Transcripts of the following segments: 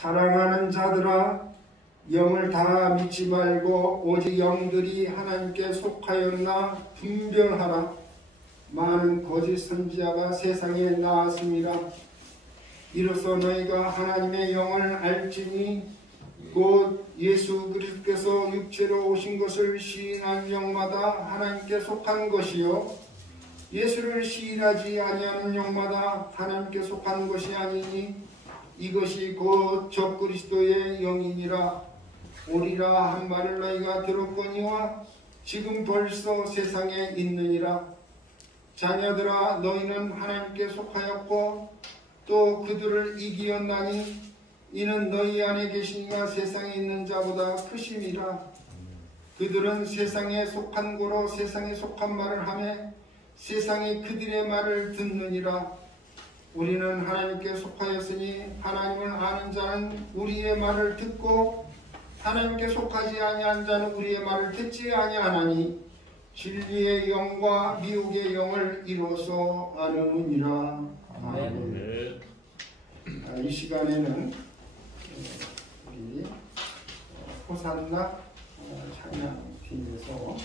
사랑하는 자들아, 영을 다 믿지 말고 오직 영들이 하나님께 속하였나 분별하라. 많은 거짓 선지자가 세상에 나왔습니다. 이로써 너희가 하나님의 영을 알지니 곧 예수 그리스도께서 육체로 오신 것을 시인한 영마다 하나님께 속한 것이요 예수를 시인하지 아니하는 영마다 하나님께 속한 것이 아니니 이것이 곧 적그리스도의 영이니라. 오리라 한 말을 너희가 들었거니와 지금 벌써 세상에 있느니라. 자녀들아, 너희는 하나님께 속하였고 또 그들을 이기었나니 이는 너희 안에 계시니가 세상에 있는 자보다 크심이라. 그들은 세상에 속한 고로 세상에 속한 말을 하며 세상이 그들의 말을 듣느니라. 우리는 하나님께 속하였으니 하나님을 아는 자는 우리의 말을 듣고 하나님께 속하지 아니한 자는 우리의 말을 듣지 아니하나니 진리의 영과 미혹의 영을 이로써 아느니라. 아멘. 이 시간에는 우리 호산나 찬양팀에서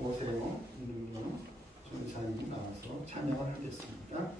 오세영 이름용 전사님 나와서 찬양을 하겠습니다.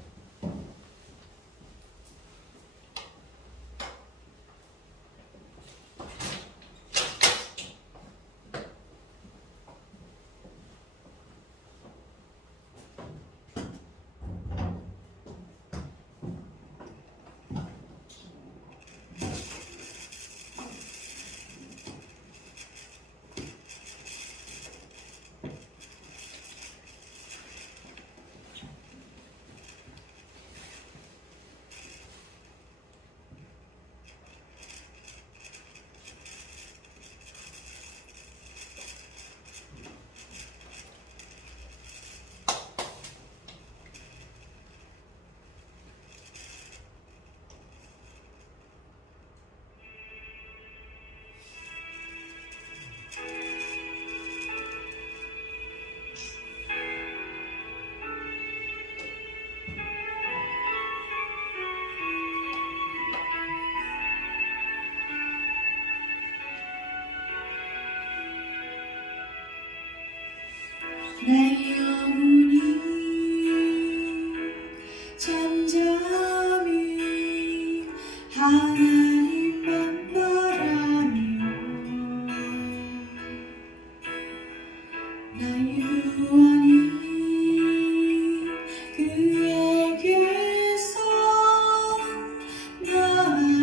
내 영혼이 잠잠히 하나님만 바라며 나의 구원이 그에게서 나는도다.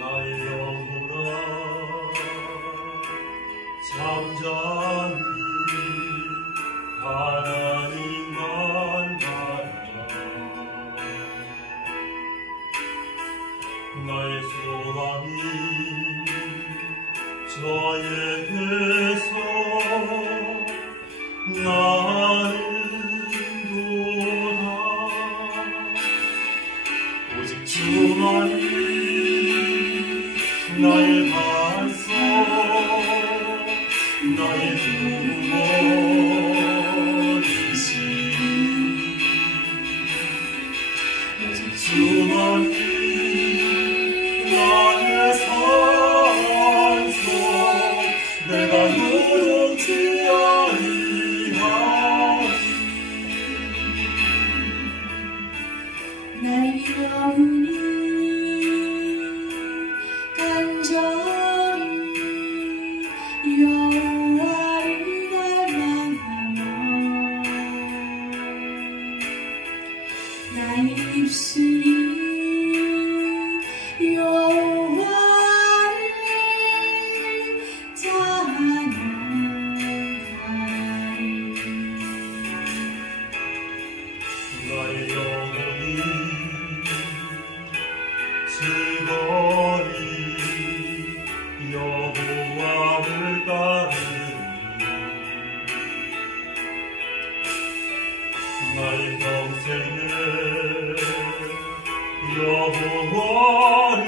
나의 영혼아 잠잠히 하나님만 바라라. 나의 소망이 저에게서 나는도다. 오직 주만이 나의 반석 나의 구원이시니 오직 주만이 나의 산성 내가 누르지 아니하리. 나의 영혼이 간절히 여호와를 갈망하며 나의 입술이 여호와를 찬양하리. 나의 영혼이 즐거이 여호와를 따르니 나의 평생에 여호와를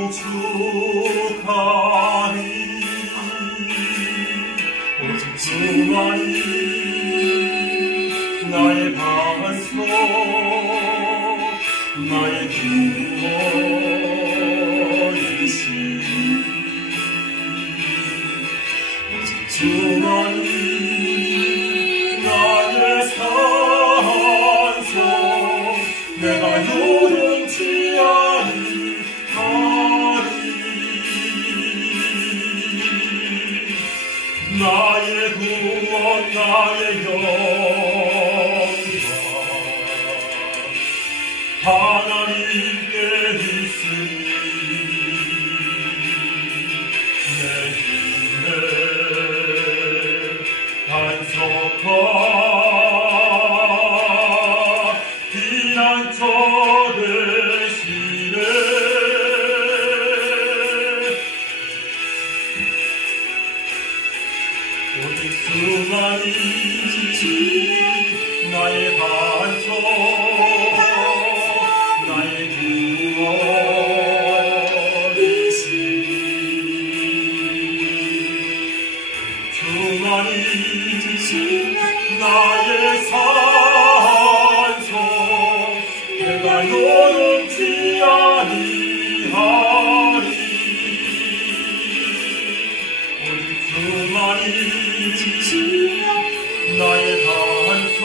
송축하리. 오직 주만이 나의 반석 나의 구원이시니 주만이 나의 산소 내가 요동치 아니하리 나의 구원 나의 영광 하나님께 있으니 내 힘내 반석과 피난처 되시네 오직 수만이 나의 반석 나의 구원이시니 주만이 나의 산소 내가 요동치 아니하리 오직 주만이 나의 반석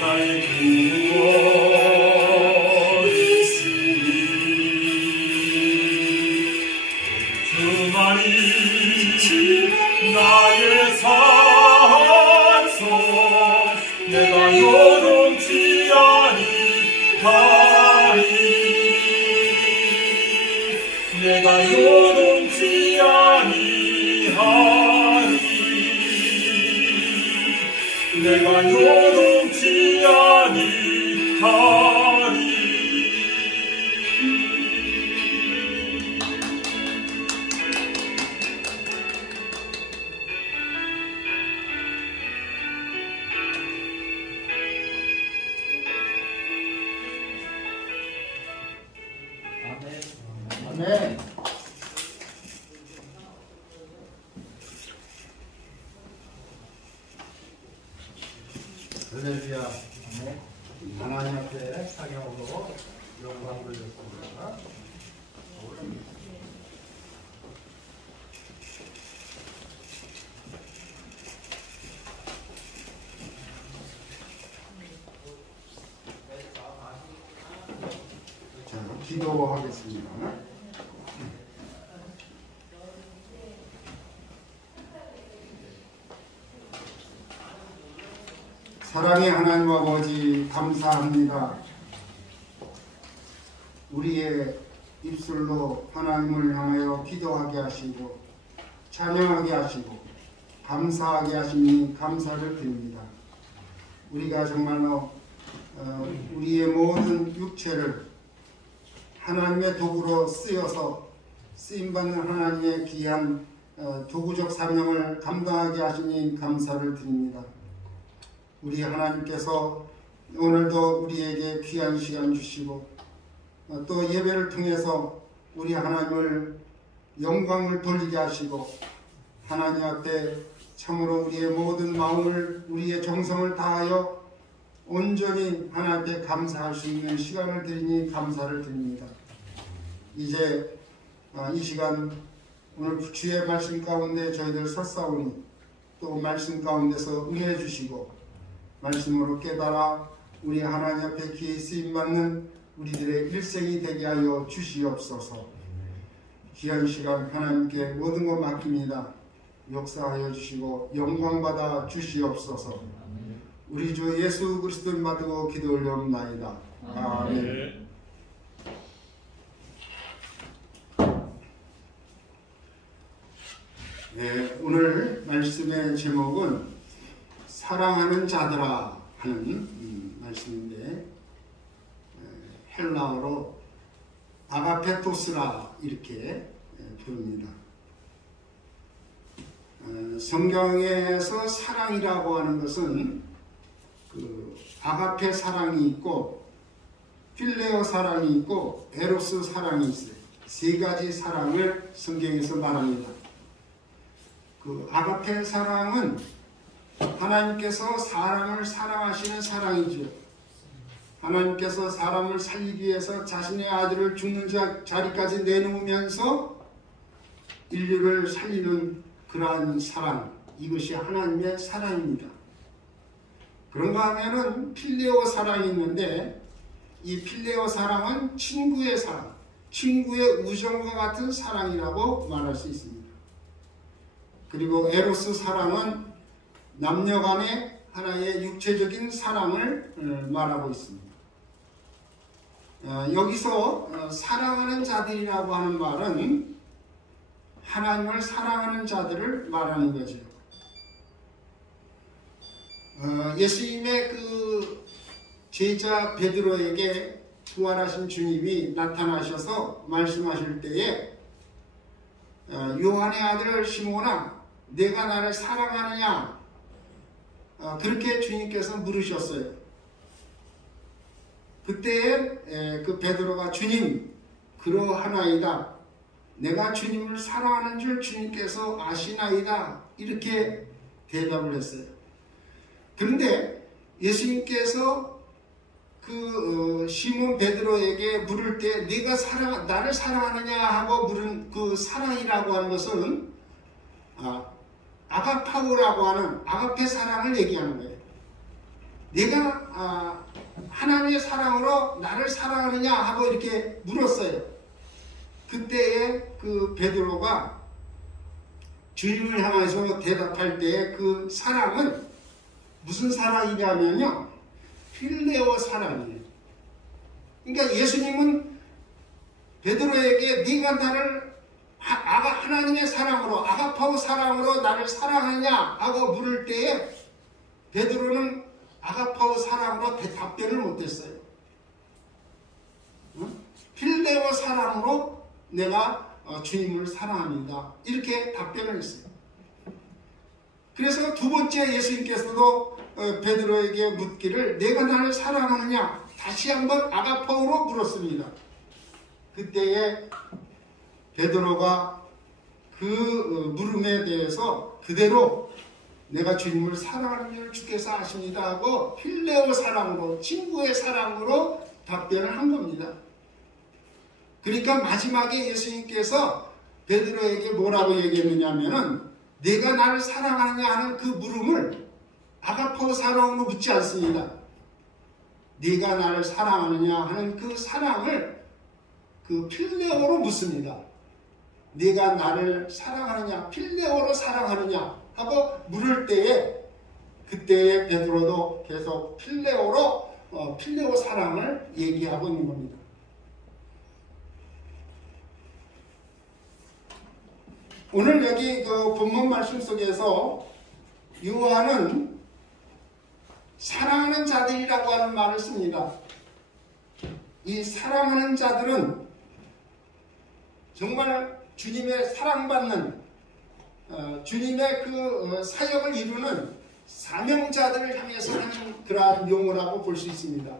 나의 구원이시니 주만이 나의 산소 내가 요동치 아니하리 내가 요동치 아니하리 내가 요동치 아니하리 아멘. 할렐루야. 하나님 앞에 사경으로 영광 돌렸습니다. 자, 기도하겠습니다. 사랑의 하나님 아버지 감사합니다. 우리의 입술로 하나님을 향하여 기도하게 하시고 찬양하게 하시고 감사하게 하시니 감사를 드립니다. 우리가 정말로 우리의 모든 육체를 하나님의 도구로 쓰여서 쓰임받는 하나님의 귀한 도구적 사명을 감당하게 하시니 감사를 드립니다. 우리 하나님께서 오늘도 우리에게 귀한 시간 주시고 또 예배를 통해서 우리 하나님을 영광을 돌리게 하시고 하나님 앞에 참으로 우리의 모든 마음을 우리의 정성을 다하여 온전히 하나님 앞에 감사할 수 있는 시간을 드리니 감사를 드립니다. 이제 이 시간 오늘 주의 말씀 가운데 저희들 섰사오니 또 말씀 가운데서 은혜 주시고 말씀으로 깨달아 우리 하나님 앞에 귀히 쓰임받는 우리들의 일생이 되게 하여 주시옵소서. 귀한 시간 하나님께 모든 것 맡깁니다. 역사하여 주시고 영광받아 주시옵소서. 우리 주 예수 그리스도를 받고 기도 올려옵나이다. 아멘. 네, 오늘 말씀의 제목은 사랑하는 자들아 하는 말씀인데 헬라어로 아가페토스라 이렇게 부릅니다. 성경에서 사랑이라고 하는 것은 그 아가페 사랑이 있고 필레오 사랑이 있고 에로스 사랑이 있어요. 세 가지 사랑을 성경에서 말합니다. 그 아가페 사랑은 하나님께서 사람을 사랑하시는 사랑이지요. 하나님께서 사람을 살리기 위해서 자신의 아들을 죽는 자리까지 내놓으면서 인류를 살리는 그러한 사랑, 이것이 하나님의 사랑입니다. 그런가 하면은 필레오 사랑이 있는데, 이 필레오 사랑은 친구의 사랑, 친구의 우정과 같은 사랑이라고 말할 수 있습니다. 그리고 에로스 사랑은 남녀 간의 하나의 육체적인 사랑을 말하고 있습니다. 여기서 사랑하는 자들이라고 하는 말은 하나님을 사랑하는 자들을 말하는 거죠. 예수님의 그 제자 베드로에게 부활하신 주님이 나타나셔서 말씀하실 때에 요한의 아들 시몬아, 내가 나를 사랑하느냐? 그렇게 주님께서 물으셨어요. 그때에 그 베드로가 주님, 그러하나이다. 내가 주님을 사랑하는 줄 주님께서 아시나이다. 이렇게 대답을 했어요. 그런데 예수님께서 그 시몬 베드로에게 물을 때 네가 나를 사랑하느냐 하고 물은 그 사랑이라고 하는 것은 아가파오라고 하는 아가페 사랑을 얘기하는 거예요. 네가 하나님의 사랑으로 나를 사랑하느냐 하고 이렇게 물었어요. 그때에 그 베드로가 주님을 향해서 대답할 때의 그 사랑은 무슨 사랑이냐면요, 필레오 사랑이에요. 그러니까 예수님은 베드로에게 네가 나를 하나님의 사랑으로, 아가파오 사랑으로 나를 사랑하느냐 하고 물을 때에 베드로는 아가파오 사랑으로 답변을 못했어요. 필레오 사랑으로 내가 주님을 사랑합니다. 이렇게 답변을 했어요. 그래서 두 번째 예수님께서도 베드로에게 묻기를 내가 나를 사랑하느냐 다시 한번 아가파오로 물었습니다. 그때에 베드로가 그 물음에 대해서 그대로 내가 주님을 사랑하는 줄 주께서 아십니다 하고 필레오 사랑으로, 친구의 사랑으로 답변을 한 겁니다. 그러니까 마지막에 예수님께서 베드로에게 뭐라고 얘기했느냐 하면은 내가 나를 사랑하느냐 하는 그 물음을 아가파오 사랑으로 묻지 않습니다. 네가 나를 사랑하느냐 하는 그 사랑을 그 필레오로 묻습니다. 네가 나를 사랑하느냐, 필레오로 사랑하느냐 하고 물을 때에 그때에 베드로도 계속 필레오로 필레오 사랑을 얘기하고 있는 겁니다. 오늘 여기 그 본문 말씀 속에서 요한은 사랑하는 자들이라고 하는 말을 씁니다. 이 사랑하는 자들은 정말 주님의 사랑받는 주님의 그 사역을 이루는 사명자들을 향해서 하는 그러한 용어라고 볼 수 있습니다.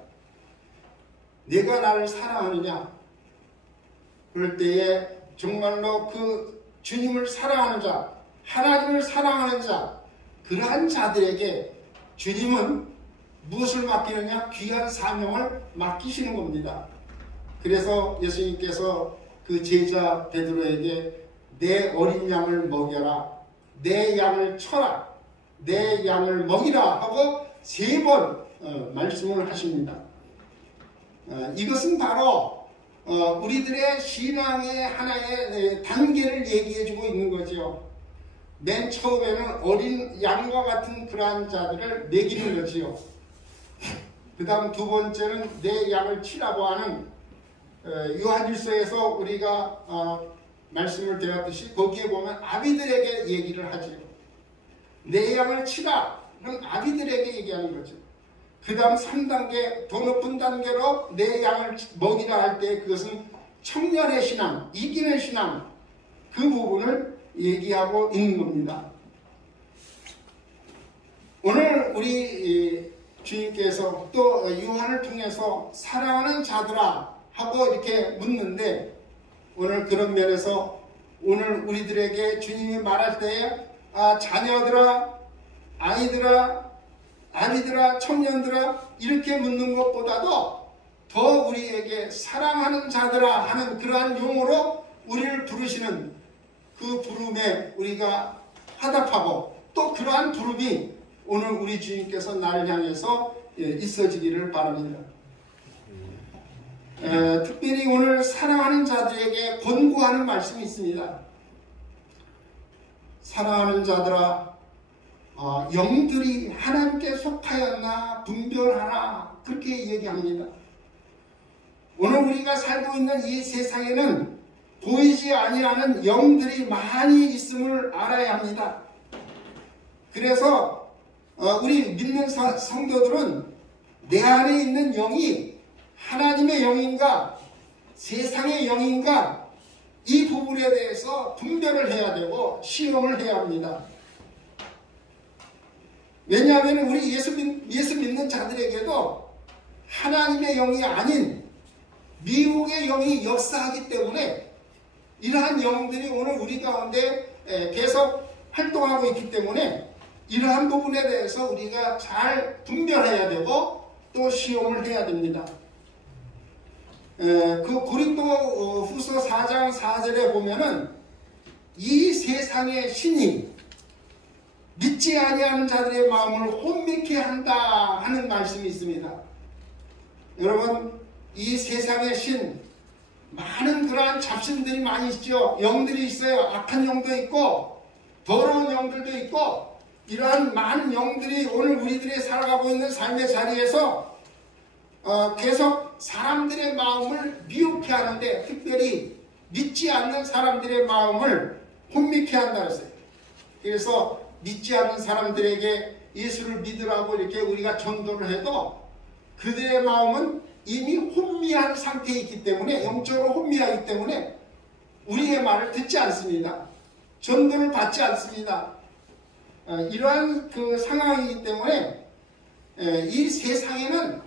내가 나를 사랑하느냐? 그럴 때에 정말로 그 주님을 사랑하는 자, 하나님을 사랑하는 자, 그러한 자들에게 주님은 무엇을 맡기느냐? 귀한 사명을 맡기시는 겁니다. 그래서 예수님께서 그 제자 베드로에게 내 어린 양을 먹여라, 내 양을 쳐라, 내 양을 먹이라 하고 3번 말씀을 하십니다. 이것은 바로 우리들의 신앙의 하나의 단계를 얘기해주고 있는 거죠. 맨 처음에는 어린 양과 같은 그러한 자들을 먹이는 거지요. 그 다음 두 번째는 내 양을 치라고 하는 요한일서에서 우리가 말씀을 드렸듯이 거기에 보면 아비들에게 얘기를 하지요. 내 양을 치라 는 아비들에게 얘기하는 거죠. 그 다음 3단계, 더 높은 단계로 내 양을 먹이라 할 때 그것은 청년의 신앙, 이기는 신앙, 그 부분을 얘기하고 있는 겁니다. 오늘 우리 주님께서 또 요한을 통해서 사랑하는 자들아 하고 이렇게 묻는데, 오늘 그런 면에서 오늘 우리들에게 주님이 말할 때에 자녀들아 아비들아, 청년들아 이렇게 묻는 것보다도 더 우리에게 사랑하는 자들아 하는 그러한 용어로 우리를 부르시는 그 부름에 우리가 화답하고 또 그러한 부름이 오늘 우리 주님께서 나를 향해서 있어지기를 바랍니다. 특별히 오늘 사랑하는 자들에게 권고하는 말씀이 있습니다. 사랑하는 자들아, 영들이 하나님께 속하였나 분별하라, 그렇게 얘기합니다. 오늘 우리가 살고 있는 이 세상에는 보이지 아니하는 영들이 많이 있음을 알아야 합니다. 그래서 우리 믿는 성도들은 내 안에 있는 영이 하나님의 영인가 세상의 영인가 이 부분에 대해서 분별을 해야 되고 시험을 해야 합니다. 왜냐하면 우리 예수 믿는 자들에게도 하나님의 영이 아닌 미혹의 영이 역사하기 때문에 이러한 영들이 오늘 우리 가운데 계속 활동하고 있기 때문에 이러한 부분에 대해서 우리가 잘 분별해야 되고 또 시험을 해야 됩니다. 그 고린도 후서 4장 4절에 보면은 이 세상의 신이 믿지 아니하는 자들의 마음을 혼미케 한다 하는 말씀이 있습니다. 여러분, 이 세상의 신, 많은 그러한 잡신들이 많이 있죠. 영들이 있어요. 악한 영도 있고 더러운 영들도 있고 이러한 많은 영들이 오늘 우리들이 살아가고 있는 삶의 자리에서 계속 사람들의 마음을 미혹해 하는데 특별히 믿지 않는 사람들의 마음을 혼미케 한다 했어요. 그래서 믿지 않는 사람들에게 예수를 믿으라고 이렇게 우리가 전도를 해도 그들의 마음은 이미 혼미한 상태에 있기 때문에 영적으로 혼미하기 때문에 우리의 말을 듣지 않습니다. 전도를 받지 않습니다. 이러한 그 상황이기 때문에 이 세상에는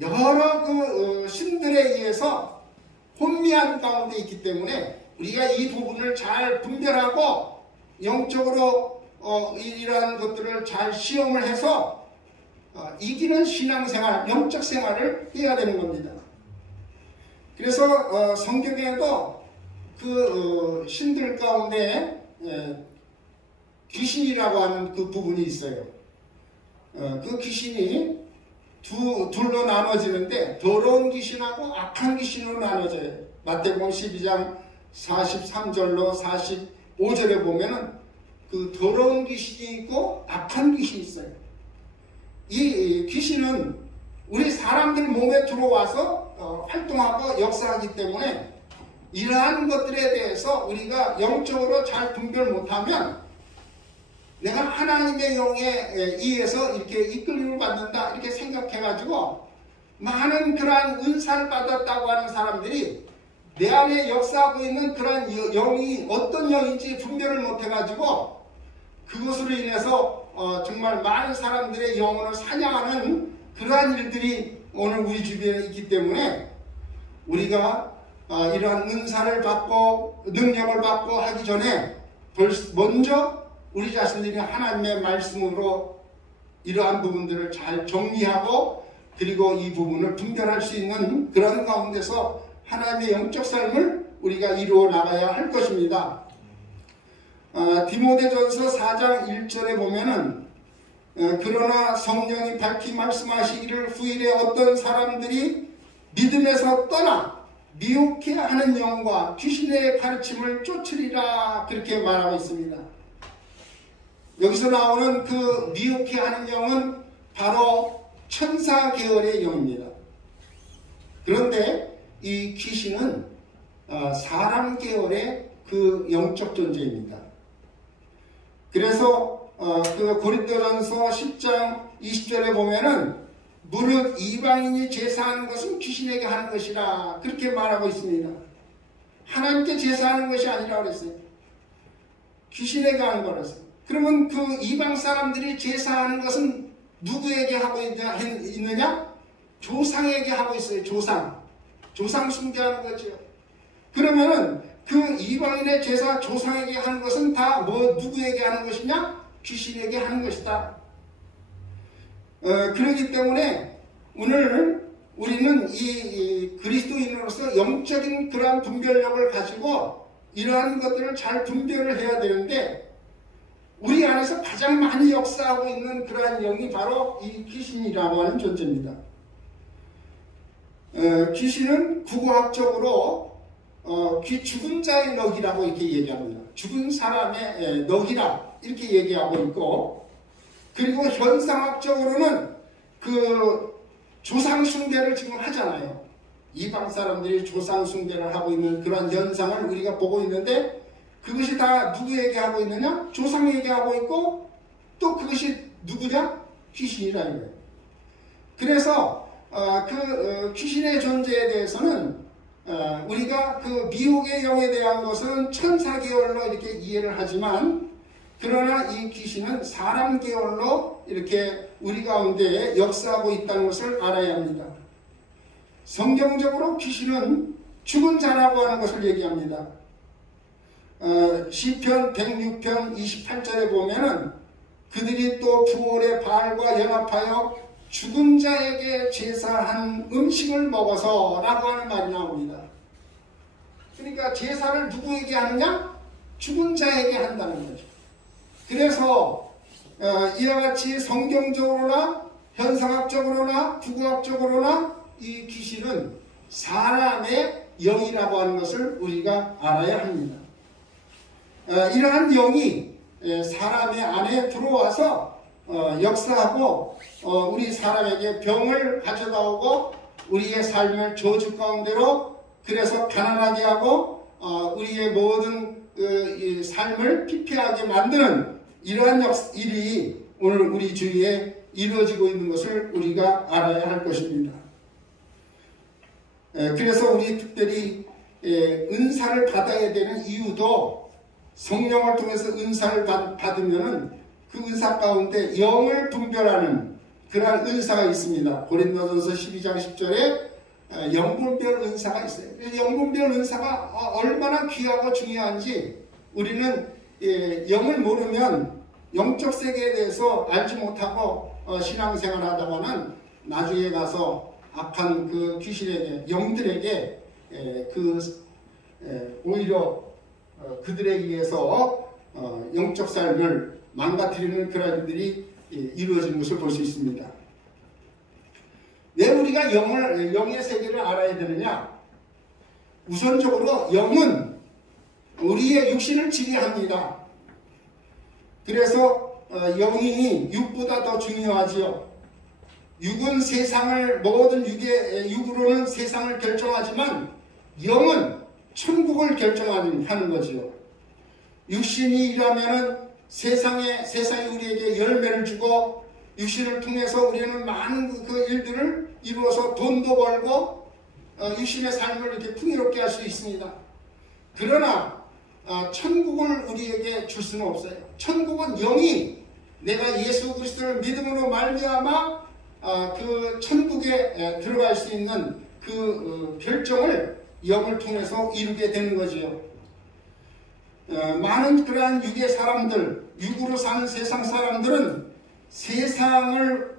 여러 그 신들에 의해서 혼미한 가운데 있기 때문에 우리가 이 부분을 잘 분별하고 영적으로 이러한 것들을 잘 시험을 해서 이기는 신앙생활, 영적 생활을 해야 되는 겁니다. 그래서 성경에도 그 신들 가운데 귀신이라고 하는 그 부분이 있어요. 그 귀신이 둘로 나눠지는데 더러운 귀신하고 악한 귀신으로 나눠져요. 마태복음 12장 43절로 45절에 보면은 그 더러운 귀신이 있고 악한 귀신이 있어요. 이 귀신은 우리 사람들 몸에 들어와서 활동하고 역사하기 때문에 이러한 것들에 대해서 우리가 영적으로 잘 분별 못하면 내가 하나님의 영에 의해서 이렇게 이끌림을 받는다 이렇게 생각해가지고 많은 그러한 은사를 받았다고 하는 사람들이 내 안에 역사하고 있는 그러한 영이 어떤 영인지 분별을 못해가지고 그것으로 인해서 정말 많은 사람들의 영혼을 사냥하는 그러한 일들이 오늘 우리 주변에 있기 때문에 우리가 이러한 은사를 받고 능력을 받고 하기 전에 먼저 우리 자신들이 하나님의 말씀으로 이러한 부분들을 잘 정리하고 그리고 이 부분을 분별할 수 있는 그런 가운데서 하나님의 영적 삶을 우리가 이루어 나가야 할 것입니다. 디모데전서 4장 1절에 보면은 그러나 성령이 밝히 말씀하시기를 후일에 어떤 사람들이 믿음에서 떠나 미혹해 하는 영과 귀신의 가르침을 쫓으리라 그렇게 말하고 있습니다. 여기서 나오는 그 미혹해 하는 영은 바로 천사 계열의 영입니다. 그런데 이 귀신은 사람 계열의 그 영적 존재입니다. 그래서 그 고린도전서 10장 20절에 보면은 무릇 이방인이 제사하는 것은 귀신에게 하는 것이라 그렇게 말하고 있습니다. 하나님께 제사하는 것이 아니라 그랬어요. 귀신에게 하는 거라서요. 그러면 그 이방 사람들이 제사하는 것은 누구에게 하고 있느냐? 조상에게 하고 있어요. 조상 숭배하는 거죠. 그러면은 그 이방인의 제사 조상에게 하는 것은 다 누구에게 하는 것이냐? 귀신에게 하는 것이다. 그렇기 때문에 오늘 우리는 이 그리스도인으로서 영적인 그러한 분별력을 가지고 이러한 것들을 잘 분별을 해야 되는데, 우리 안에서 가장 많이 역사하고 있는 그러한 영이 바로 이 귀신이라고 하는 존재입니다. 귀신은 국어학적으로 죽은 자의 넋이라고 이렇게 얘기합니다. 죽은 사람의 넋이라 이렇게 얘기하고 있고, 그리고 현상학적으로는 그 조상 숭배를 지금 하잖아요. 이방 사람들이 조상 숭배를 하고 있는 그런 현상을 우리가 보고 있는데, 그것이 다 누구에게 하고 있느냐? 조상에게 하고 있고, 또 그것이 누구냐? 귀신이라 이거예요. 그래서 귀신의 존재에 대해서는 우리가 그 미혹의 영에 대한 것은 천사 계열로 이렇게 이해를 하지만, 그러나 이 귀신은 사람 계열로 이렇게 우리 가운데 역사하고 있다는 것을 알아야 합니다. 성경적으로 귀신은 죽은 자라고 하는 것을 얘기합니다. 시편 106편 28절에 보면은 그들이 또 부올의 바알과 연합하여 죽은 자에게 제사한 음식을 먹어서 라고 하는 말이 나옵니다. 그러니까 제사를 누구에게 하느냐? 죽은 자에게 한다는 거죠. 그래서 이와 같이 성경적으로나 현상학적으로나 구구학적으로나 이 귀신은 사람의 영이라고 하는 것을 우리가 알아야 합니다. 이러한 영이 사람의 안에 들어와서 역사하고 우리 사람에게 병을 가져다 오고 우리의 삶을 저주 가운데로, 그래서 가난하게 하고 우리의 모든 이 삶을 피폐하게 만드는 이러한 일이 오늘 우리 주위에 이루어지고 있는 것을 우리가 알아야 할 것입니다. 그래서 우리 특별히 은사를 받아야 되는 이유도, 성령을 통해서 은사를 받으면 그 은사 가운데 영을 분별하는 그러한 은사가 있습니다. 고린도전서 12장 10절에 영분별 은사가 있어요. 영분별 은사가 얼마나 귀하고 중요한지 우리는 영을 모르면 영적 세계에 대해서 알지 못하고 신앙생활 하다가는 나중에 가서 악한 그 귀신에게, 영들에게 오히려 그들에 의해서 영적 삶을 망가뜨리는 그런 일들이 이루어지는 것을 볼 수 있습니다. 왜 우리가 영의 세계를 알아야 되느냐? 우선적으로 영은 우리의 육신을 지배합니다. 그래서 영이 육보다 더 중요하지요. 육은 세상을, 모든 육으로는 세상을 결정하지만 영은 천국을 결정하는 거지요. 육신이 일하면은 세상이 우리에게 열매를 주고, 육신을 통해서 우리는 많은 그 일들을 이루어서 돈도 벌고 육신의 삶을 이렇게 풍요롭게 할 수 있습니다. 그러나 천국을 우리에게 줄 수는 없어요. 천국은 영이 내가 예수 그리스도를 믿음으로 말미암아 그 천국에 들어갈 수 있는 그 결정을 영을 통해서 이루게 되는 거지요. 많은 그러한 육의 사람들, 육으로 사는 세상 사람들은 세상을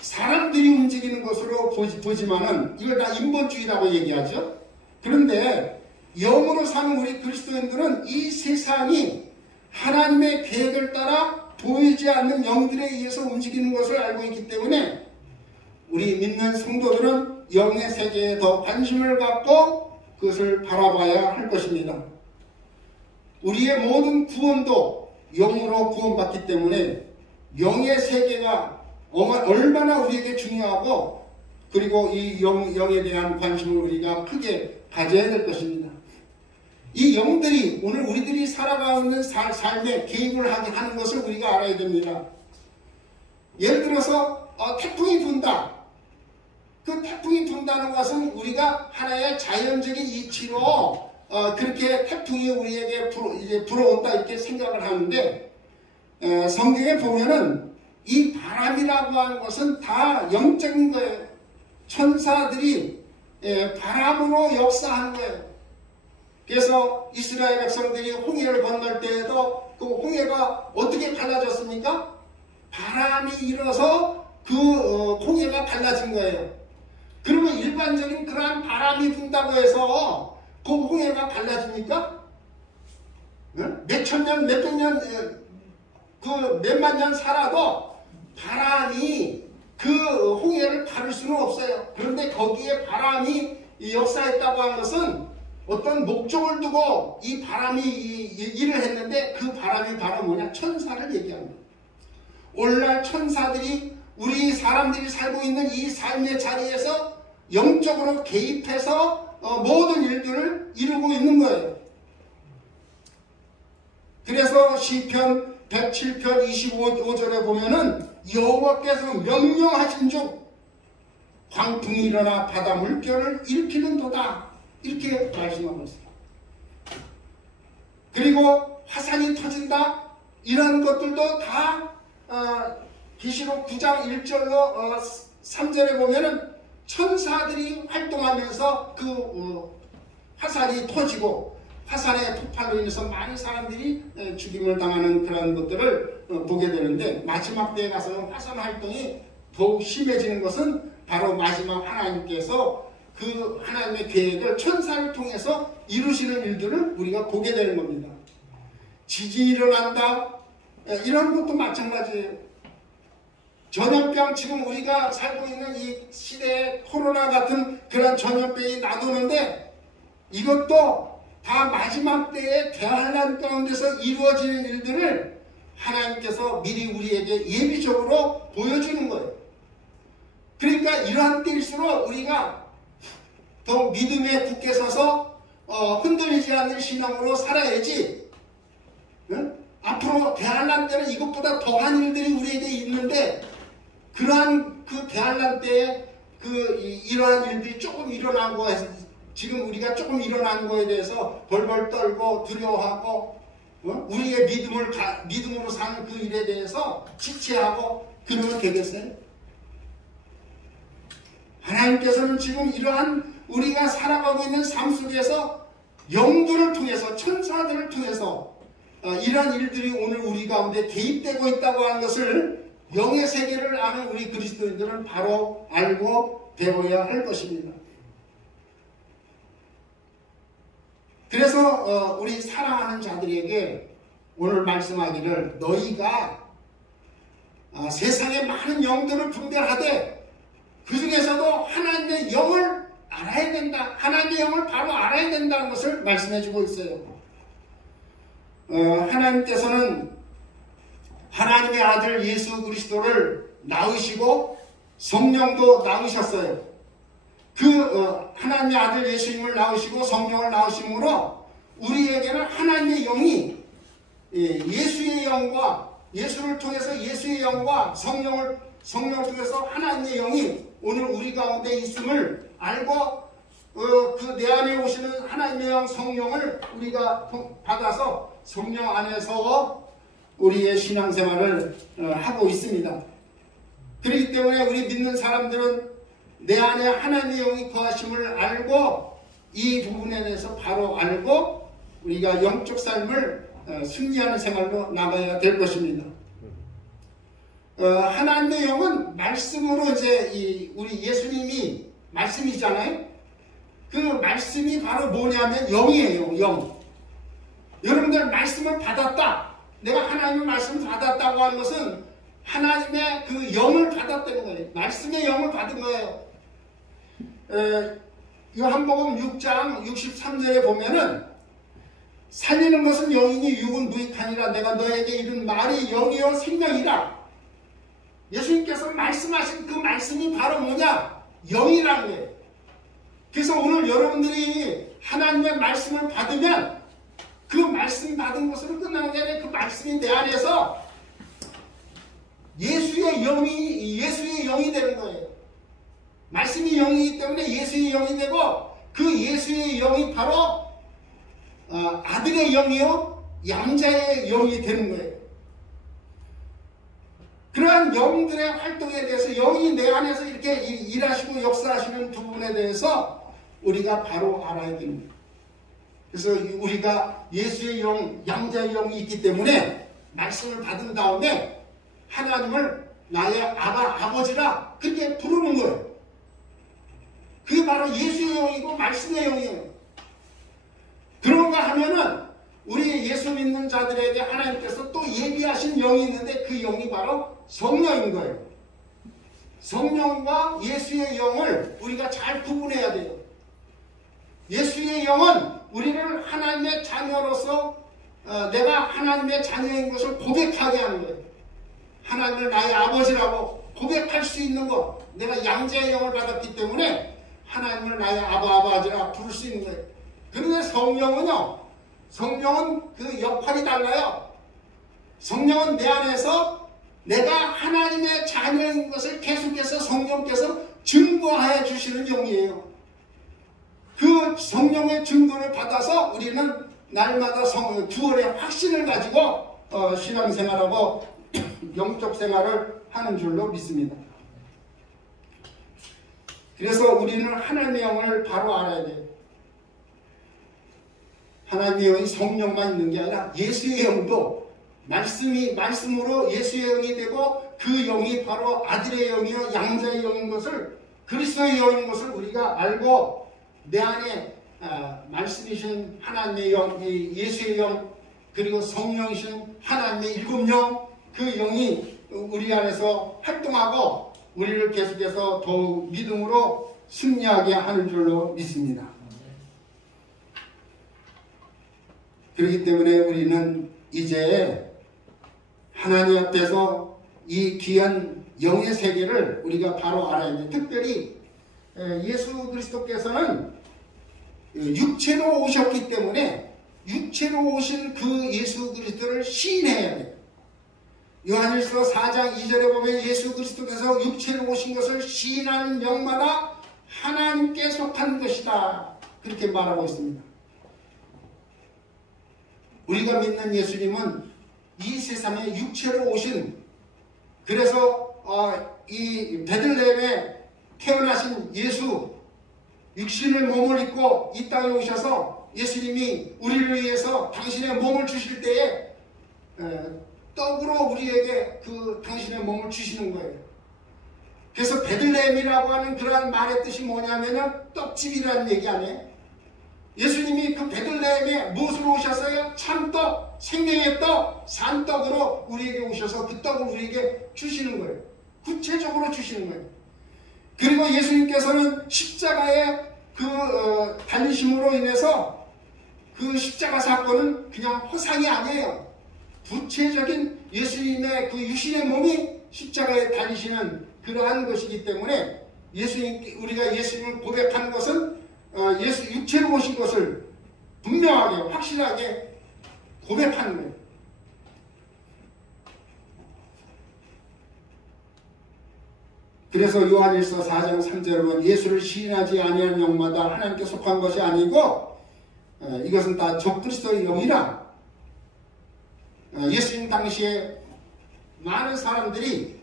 사람들이 움직이는 것으로 보지만은 이걸 다 인본주의라고 얘기하죠. 그런데 영으로 사는 우리 그리스도인들은 이 세상이 하나님의 계획을 따라 보이지 않는 영들에 의해서 움직이는 것을 알고 있기 때문에 우리 믿는 성도들은 영의 세계에 더 관심을 갖고 그것을 바라봐야 할 것입니다. 우리의 모든 구원도 영으로 구원받기 때문에 영의 세계가 얼마나 우리에게 중요하고, 그리고 이 영에 대한 관심을 우리가 크게 가져야 될 것입니다. 이 영들이 오늘 우리들이 살아가는 삶에 개입을 하는 것을 우리가 알아야 됩니다. 예를 들어서 태풍이 분다. 그 태풍이 분다는 것은 우리가 하나의 자연적인 이치로 그렇게 태풍이 우리에게 불어온다 이렇게 생각을 하는데, 성경에 보면은 이 바람이라고 하는 것은 다 영적인 거예요. 천사들이 바람으로 역사하는 거예요. 그래서 이스라엘 백성들이 홍해를 건널 때에도 그 홍해가 어떻게 갈라졌습니까? 바람이 일어서 그 홍해가 갈라진 거예요. 그러면 일반적인 그러한 바람이 분다고 해서 그 홍해가 갈라집니까? 몇천 년, 몇백 년, 그 몇만 년 살아도 바람이 그 홍해를 가를 수는 없어요. 그런데 거기에 바람이 역사했다고 한 것은 어떤 목적을 두고 이 바람이 일을 했는데 그 바람이 바로 뭐냐? 천사를 얘기합니다. 오늘날 천사들이 우리 사람들이 살고 있는 이 삶의 자리에서 영적으로 개입해서 모든 일들을 이루고 있는 거예요. 그래서 시편 107편 25절에 보면은 여호와께서 명령하신 즉 광풍이 일어나 바다 물결을 일으키는 도다, 이렇게 말씀하고 있습니다. 그리고 화산이 터진다, 이런 것들도 다 계시록 9장 1절로 3절에 보면은 천사들이 활동하면서 그 화산이 터지고 화산의 폭발로 인해서 많은 사람들이 죽임을 당하는 그런 것들을 보게 되는데, 마지막 때에 가서는 화산 활동이 더욱 심해지는 것은 바로 마지막 하나님께서 그 하나님의 계획을 천사를 통해서 이루시는 일들을 우리가 보게 되는 겁니다. 지진이 일어난다, 이런 것도 마찬가지예요. 전염병, 지금 우리가 살고 있는 이 시대에 코로나 같은 그런 전염병이 나도는데, 이것도 다 마지막 때에 대환란 가운데서 이루어지는 일들을 하나님께서 미리 우리에게 예비적으로 보여주는 거예요. 그러니까 이러한 때일수록 우리가 더 믿음에 굳게 서서 흔들리지 않는 신앙으로 살아야지. 응? 앞으로 대환란 때는 이것보다 더한 일들이 우리에게 있는데, 그러한 그 대환란 때에 이러한 일들이 조금 일어난 거에서 지금 우리가 조금 일어난 거에 대해서 벌벌 떨고 두려워하고 우리의 믿음으로 사는 그 일에 대해서 지체하고 그러면 되겠어요? 하나님께서는 지금 이러한 우리가 살아가고 있는 삶 속에서 영들을 통해서, 천사들을 통해서 이러한 일들이 오늘 우리 가운데 개입되고 있다고 하는 것을 영의 세계를 아는 우리 그리스도인들은 바로 알고 배워야 할 것입니다. 그래서 우리 사랑하는 자들에게 오늘 말씀하기를, 너희가 세상의 많은 영들을 분별하되 그 중에서도 하나님의 영을 알아야 된다, 하나님의 영을 바로 알아야 된다는 것을 말씀해주고 있어요. 하나님께서는 하나님의 아들 예수 그리스도를 낳으시고 성령도 낳으셨어요. 하나님의 아들 예수님을 낳으시고 성령을 낳으심으로 우리에게는 하나님의 영이 예수의 영과, 예수를 통해서 예수의 영과 성령을 통해서 하나님의 영이 오늘 우리 가운데 있음을 알고 그 내 안에 오시는 하나님의 영 성령을 우리가 받아서 성령 안에서 우리의 신앙생활을 하고 있습니다. 그렇기 때문에 우리 믿는 사람들은 내 안에 하나님의 영이 거하심을 알고 이 부분에 대해서 바로 알고 우리가 영적 삶을 승리하는 생활로 나가야 될 것입니다. 하나님의 영은 말씀으로 이제 우리 예수님이 말씀이잖아요. 그 말씀이 바로 뭐냐면 영이에요. 영. 여러분들 말씀을 받았다, 내가 하나님의 말씀을 받았다고 하는 것은 하나님의 그 영을 받았다는 거예요. 말씀의 영을 받은 거예요. 요한복음 6장 63절에 보면은 살리는 것은 영이니 육은 무익하니라, 내가 너에게 이른 말이 영이요 생명이라. 예수님께서 말씀하신 그 말씀이 바로 뭐냐? 영이라는 거예요. 그래서 오늘 여러분들이 하나님의 말씀을 받으면 그 말씀 받은 것으로 끝나는 게 아니라 그 말씀이 내 안에서 예수의 영이 되는 거예요. 말씀이 영이기 때문에 예수의 영이 되고, 그 예수의 영이 바로 아들의 영이요 양자의 영이 되는 거예요. 그러한 영들의 활동에 대해서, 영이 내 안에서 이렇게 일하시고 역사하시는 부분에 대해서 우리가 바로 알아야 됩니다. 그래서 우리가 예수의 영, 양자의 영이 있기 때문에 말씀을 받은 다음에 하나님을 나의 아버지라 그렇게 부르는 거예요. 그게 바로 예수의 영이고 말씀의 영이에요. 그런가 하면은 우리 예수 믿는 자들에게 하나님께서 또 예비하신 영이 있는데 그 영이 바로 성령인 거예요. 성령과 예수의 영을 우리가 잘 구분해야 돼요. 예수의 영은 우리를 하나님의 자녀로서 내가 하나님의 자녀인 것을 고백하게 하는 거예요. 하나님을 나의 아버지라고 고백할 수 있는 것. 내가 양자의 영을 받았기 때문에 하나님을 나의 아버지라 부를 수 있는 거예요. 그런데 성령은요. 성령은 그 역할이 달라요. 성령은 내 안에서 내가 하나님의 자녀인 것을 계속해서 성령께서 증거하여 주시는 영이에요. 그 성령의 증거를 받아서 우리는 날마다 구원의 확신을 가지고 신앙생활하고 영적 생활을 하는 줄로 믿습니다. 그래서 우리는 하나님의 영을 바로 알아야 돼요. 하나님의 영이 성령만 있는 게 아니라 예수의 영도 말씀으로 예수의 영이 되고 그 영이 바로 아들의 영이요 양자의 영인 것을 그리스도의 영인 것을 우리가 알고 내 안에 말씀이신 하나님의 영, 예수의 영 그리고 성령이신 하나님의 일곱 영 그 영이 우리 안에서 활동하고 우리를 계속해서 더욱 믿음으로 승리하게 하는 줄로 믿습니다. 그렇기 때문에 우리는 이제 하나님 앞에서 이 귀한 영의 세계를 우리가 바로 알아야 돼요. 특별히 예수 그리스도께서는 육체로 오셨기 때문에 육체로 오신 그 예수 그리스도를 시인해야 돼요. 요한일서 4장 2절에 보면 예수 그리스도께서 육체로 오신 것을 시인하는 영마다 하나님께 속한 것이다. 그렇게 말하고 있습니다. 우리가 믿는 예수님은 이 세상에 육체로 오신 그래서 이 베들레헴에 태어나신 예수 육신의 몸을 입고 이 땅에 오셔서 예수님이 우리를 위해서 당신의 몸을 주실 때에 떡으로 우리에게 그 당신의 몸을 주시는 거예요. 그래서 베들레헴이라고 하는 그러한 말의 뜻이 뭐냐면은 떡집이라는 얘기 아니에요. 예수님이 그 베들레헴에 무엇으로 오셨어요? 참떡, 생명의 떡, 산떡으로 우리에게 오셔서 그 떡을 우리에게 주시는 거예요. 구체적으로 주시는 거예요. 그리고 예수님께서는 십자가의 달리심으로 인해서 그 십자가 사건은 그냥 허상이 아니에요. 구체적인 예수님의 그 유신의 몸이 십자가에 달리시는 그러한 것이기 때문에 우리가 예수님을 고백하는 것은 예수 육체로 오신 것을 분명하게 확실하게 고백하는 거예요. 그래서 요한일서 4장 3절에 보면 예수를 시인하지 아니하는 영마다 하나님께 속한 것이 아니고 이것은 다 적그리스도의 영이라. 예수님 당시에 많은 사람들이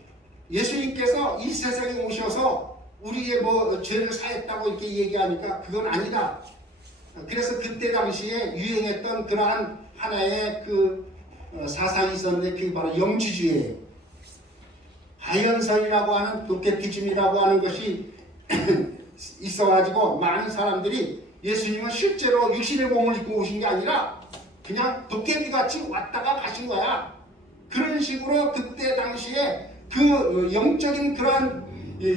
예수님께서 이 세상에 오셔서 우리의 죄를 사했다고 이렇게 얘기하니까 그건 아니다. 그래서 그때 당시에 유행했던 그러한 하나의 사상이 있었는데 그게 바로 영지주의예요. 하연설이라고 하는 도케티즘이라고 하는 것이 있어가지고 많은 사람들이 예수님은 실제로 육신의 몸을 입고 오신 게 아니라 그냥 도깨비같이 왔다가 가신 거야. 그런 식으로 그때 당시에 그 영적인 그러한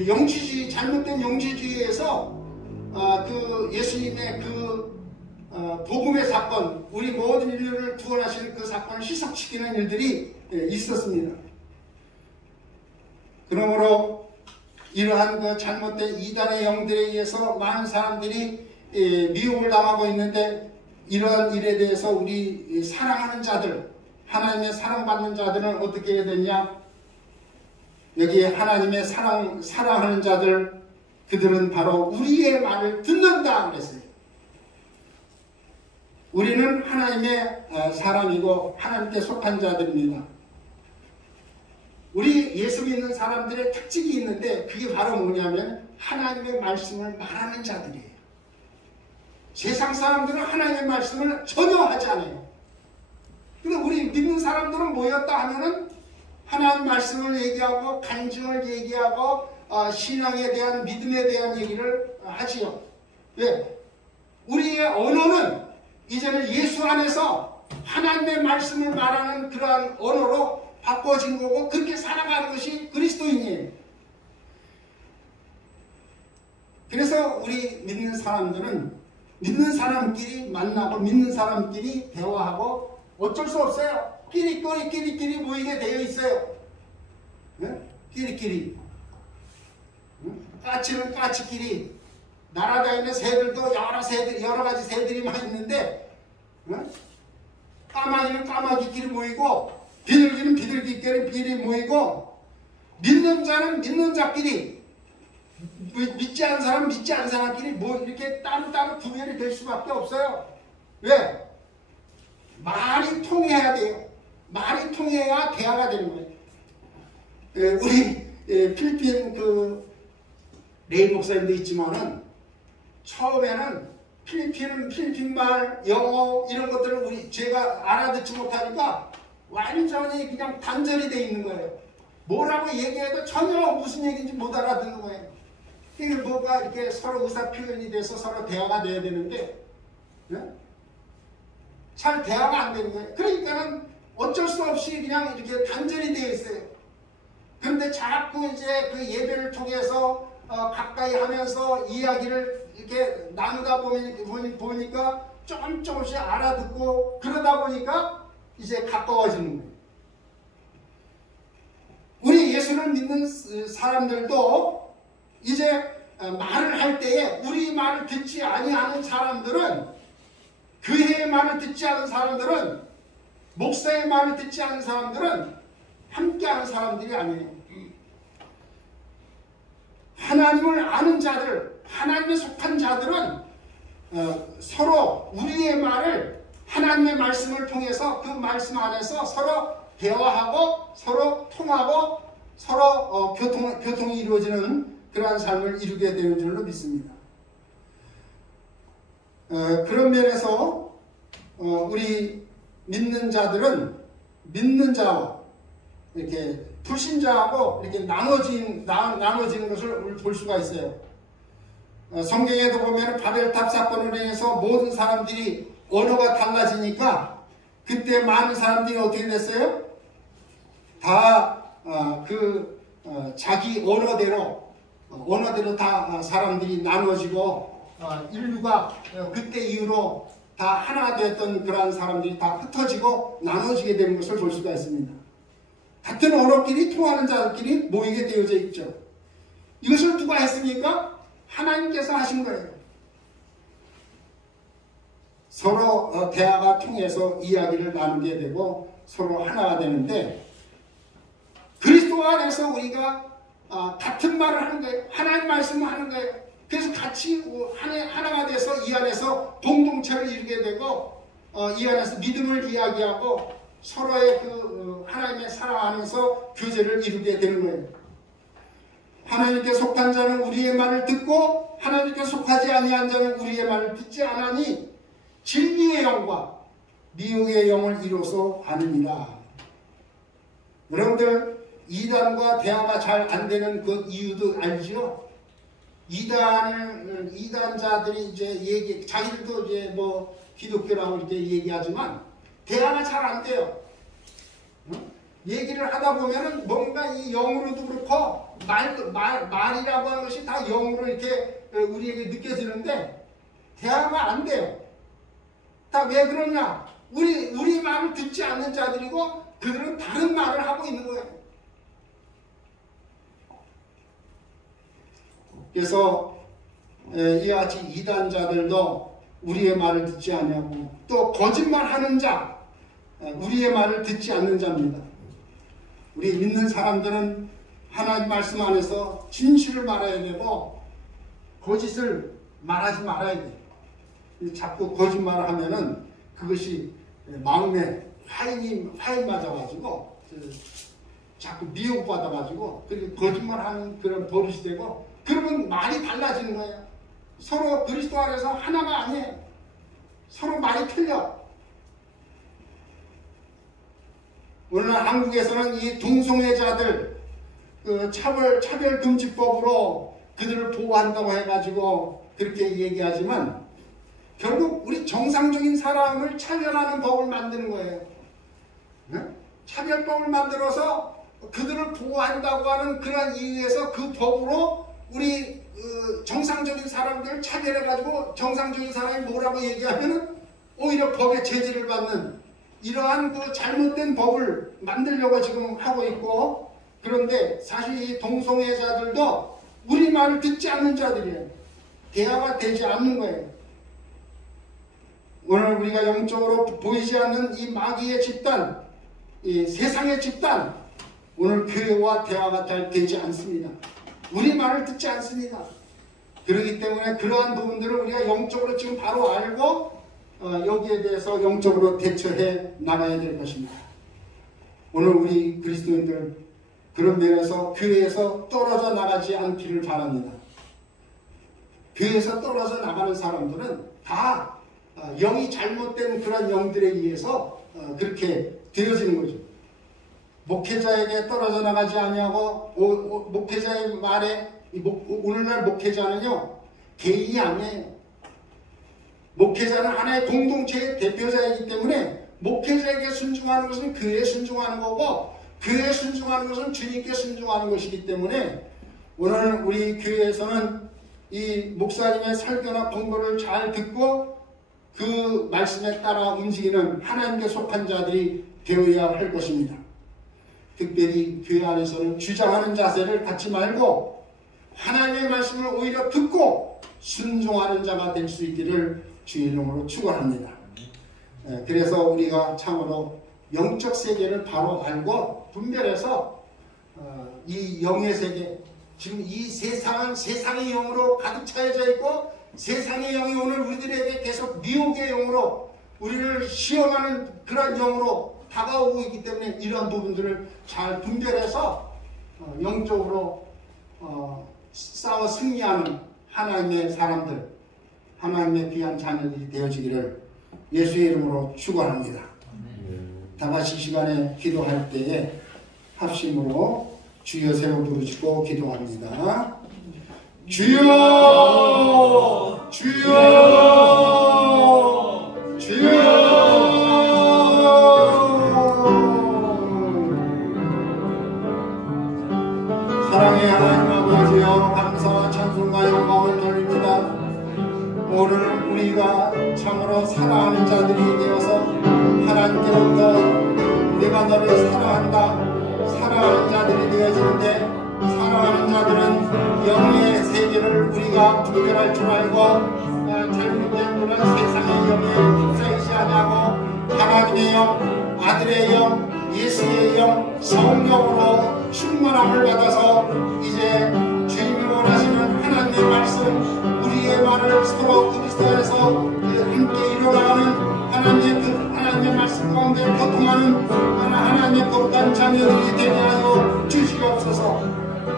영지주의, 잘못된 영지주의에서 그 예수님의 복음의 사건, 우리 모든 인류를 구원하시는 그 사건을 희석시키는 일들이 있었습니다. 그러므로 이러한 그 잘못된 이단의 영들에 의해서 많은 사람들이 미혹을 당하고 있는데 이러한 일에 대해서 우리 사랑하는 자들, 하나님의 사랑받는 자들은 어떻게 해야 되냐? 여기에 하나님의 사랑하는 자들, 그들은 바로 우리의 말을 듣는다 그랬어요. 우리는 하나님의 사람이고 하나님께 속한 자들입니다. 우리 예수 믿는 사람들의 특징이 있는데 그게 바로 뭐냐면 하나님의 말씀을 말하는 자들이에요. 세상 사람들은 하나님의 말씀을 전혀 하지 않아요. 근데 우리 믿는 사람들은 모였다 하면은 하나님 말씀을 얘기하고 간증을 얘기하고 신앙에 대한 믿음에 대한 얘기를 하지요. 왜? 우리의 언어는 이제는 예수 안에서 하나님의 말씀을 말하는 그러한 언어로 바꿔진 거고 그렇게 살아가는 것이 그리스도인이에요. 그래서 우리 믿는 사람들은 믿는 사람끼리 만나고 믿는 사람끼리 대화하고 어쩔 수 없어요. 끼리끼리 모이게 되어 있어요. 네? 끼리끼리. 까치는 까치끼리. 날아다니는 새들도 여러 가지 새들이 많이 있는데, 까마귀는 까마귀끼리 모이고, 비둘기는 비둘기끼리 모이고, 믿는 자는 믿는 자끼리, 믿지 않은 사람은 믿지 않은 사람끼리 뭐 이렇게 따로따로 구별이 될 수밖에 없어요. 왜? 말이 통해야 돼요. 말이 통해야 대화가 되는 거예요. 우리 필리핀 레이 목사님도 있지만은 처음에는 필리핀말, 영어 이런 것들을 제가 알아듣지 못하니까 완전히 그냥 단절이 돼 있는 거예요. 뭐라고 얘기해도 전혀 무슨 얘기인지 못 알아듣는 거예요. 이게 뭐가 이렇게 서로 의사 표현이 돼서 서로 대화가 돼야 되는데 잘 대화가 안 되는 거예요. 그러니까는 어쩔 수 없이 그냥 이렇게 단절이 되어 있어요. 그런데 자꾸 이제 그 예배를 통해서 가까이 하면서 이야기를 이렇게 나누다 보니까 조금씩 알아듣고 그러다 보니까 이제 가까워지는 거예요. 우리 예수를 믿는 사람들도 이제 말을 할 때에 우리 말을 듣지 아니하는 사람들은 교회의 말을 듣지 않은 사람들은 목사의 말을 듣지 않은 사람들은 함께하는 사람들이 아니에요. 하나님을 아는 자들, 하나님에 속한 자들은 서로 우리의 말을 하나님의 말씀을 통해서 그 말씀 안에서 서로 대화하고 서로 통하고 서로 교통이 이루어지는 그러한 삶을 이루게 되는 줄로 믿습니다. 그런 면에서 우리 믿는 자들은 믿는 자와 이렇게 불신자하고 이렇게 나눠지는 것을 볼 수가 있어요. 성경에도 보면 바벨탑 사건으로 인해서 모든 사람들이 언어가 달라지니까 그때 많은 사람들이 어떻게 됐어요? 다 자기 언어대로 다 사람들이 나눠지고 인류가 그때 이후로 다 하나가 되었던 그러한 사람들이 다 흩어지고 나눠지게 되는 것을 볼 수가 있습니다. 같은 언어끼리 통하는 자들끼리 모이게 되어져 있죠. 이것을 누가 했습니까? 하나님께서 하신 거예요. 서로 대화가 통해서 이야기를 나누게 되고 서로 하나가 되는데 그리스도 안에서 우리가 같은 말을 하는 거예요. 하나님 말씀을 하는 거예요. 그래서 같이 하나가 돼서 이 안에서 공동체를 이루게 되고 이 안에서 믿음을 이야기하고 서로의 하나님의 사랑 안에서 교제를 이루게 되는 거예요. 하나님께 속한 자는 우리의 말을 듣고 하나님께 속하지 아니한 자는 우리의 말을 듣지 않으니 진리의 영과 미혹의 영을 이로써 아느니라. 여러분들 이단과 대화가 잘 안 되는 그 이유도 알지요? 이단자들이 이제 자기들도 이제 뭐 기독교라고 이렇게 얘기하지만 대화가 잘 안 돼요. 얘기를 하다 보면은 뭔가 이 영으로도 그렇고 말이라고 하는 것이 다 영으로 이렇게 우리에게 느껴지는데 대화가 안 돼요. 다 왜 그러냐? 우리 말을 듣지 않는 자들이고 그들은 다른 말을 하고 있는 거예요. 그래서 이와 같이 이단자들도 우리의 말을 듣지 않냐고 또 거짓말하는 자 우리의 말을 듣지 않는 자입니다. 우리 믿는 사람들은 하나님 말씀 안에서 진실을 말해야 되고 거짓을 말하지 말아야 돼요. 자꾸 거짓말을 하면은 그것이 마음에 화인 맞아가지고 자꾸 미혹받아가지고 그렇게 거짓말하는 그런 버릇이 되고 그러면 말이 달라지는 거예요. 서로 그리스도 안에서 하나가 아니에요. 서로 말이 틀려. 오늘날 한국에서는 이 동성애자들 그 차별금지법으로 그들을 보호한다고 해가지고 그렇게 얘기하지만 결국 우리 정상적인 사람을 차별하는 법을 만드는 거예요. 네? 차별법을 만들어서 그들을 보호한다고 하는 그런 이유에서 그 법으로 우리 정상적인 사람들을 차별해가지고 정상적인 사람이 뭐라고 얘기하면은 오히려 법의 제지를 받는 이러한 그 잘못된 법을 만들려고 지금 하고 있고, 그런데 사실 이 동성애자들도 우리 말을 듣지 않는 자들이에요. 대화가 되지 않는 거예요. 오늘 우리가 영적으로 보이지 않는 이 마귀의 집단, 이 세상의 집단, 오늘 교회와 대화가 잘 되지 않습니다. 우리 말을 듣지 않습니다. 그렇기 때문에 그러한 부분들을 우리가 영적으로 지금 바로 알고 여기에 대해서 영적으로 대처해 나가야 될 것입니다. 오늘 우리 그리스도인들 그런 면에서 교회에서 떨어져 나가지 않기를 바랍니다. 교회에서 떨어져 나가는 사람들은 다 영이 잘못된 그런 영들에 의해서 그렇게 되어지는 거죠. 목회자에게 떨어져 나가지 아니하고 목회자의 말에 오늘날 목회자는요 개인이 아니에요. 목회자는 하나의 공동체의 대표자이기 때문에 목회자에게 순종하는 것은 교회에 순종하는 거고 교회에 순종하는 것은 주님께 순종하는 것이기 때문에 오늘 우리 교회에서는 이 목사님의 설교나 공부를 잘 듣고 그 말씀에 따라 움직이는 하나님께 속한 자들이 되어야 할 것입니다. 특별히 교회 안에서는 주장하는 자세를 갖지 말고 하나님의 말씀을 오히려 듣고 순종하는 자가 될 수 있기를 주의 이름으로 축원합니다. 그래서 우리가 참으로 영적 세계를 바로 알고 분별해서 이 영의 세계, 지금 이 세상은 세상의 영으로 가득 차여져 있고 세상의 영이 오늘 우리들에게 계속 미혹의 영으로 우리를 시험하는 그런 영으로 다가오고 있기 때문에 이러한 부분들을 잘 분별해서 영적으로 싸워 승리하는 하나님의 사람들, 하나님의 귀한 자녀들이 되어지기를 예수의 이름으로 축원합니다. 다 같이 시간에 기도할 때에 합심으로 주여 세워 부르시고 기도합니다. 주여, 주여, 주여. 사랑의 하나님 아버지여, 감사와 찬송과 영광을 돌립니다. 오늘 우리가 참으로 사랑하는 자들이 되어서 하나님께로부터 내가 너를 사랑한다, 사랑하는 자들이 되어지는데, 사랑하는 자들은 영의 세계를 우리가 분별할 줄 알고 잘못된 그런 세상의 영에 휩싸이지 아니하고 하나님의 영, 아들의 영, 예수의 영, 성령으로 충만함을 받아서 이제 주님이 원하시는 하나님의 말씀, 우리의 말을 서로 그리스도 안에서 함께 이뤄나가는 하나님의 말씀 가운데 고통하는 하나님의 거룩한 자녀들이 되게 하여 주시옵소서.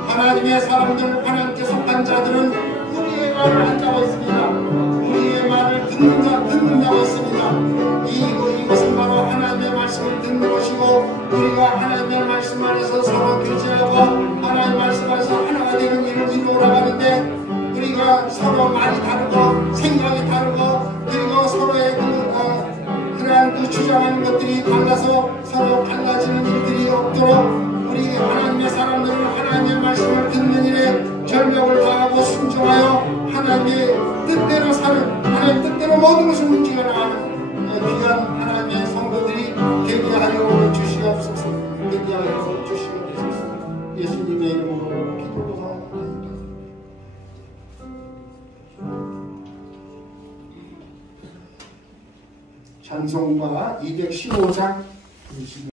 하나님의 사람들, 하나님께 속한 자들은 우리의 말을 한다고 했습니다. 우리의 말을 듣는다고 했습니다. 이것은 바로 하나님의 말씀을 듣는 것이고, 우리가 하나님의 말씀 안에서 서로 교제하고 하나님의 말씀 안에서 하나가 되는 일을 이루어나가는데, 우리가 서로 말이 다르고 생각이 다르고 그리고 서로의 그러한 주장하는 것들이 달라서 서로 갈라지는 일들이 없도록 우리 하나님의 사람들은 하나님의 말씀을 듣는 일에 전력을 다하고 순종하여 하나님의 뜻대로 사는, 하나님의 뜻대로 모든 것을 움직여 나가는 귀한 하나님의 성도들이 되게 하여 주시옵소서. 되게 하여 주시옵소서. 예수님의 이름으로 기도하옵나이다. 찬송가 215장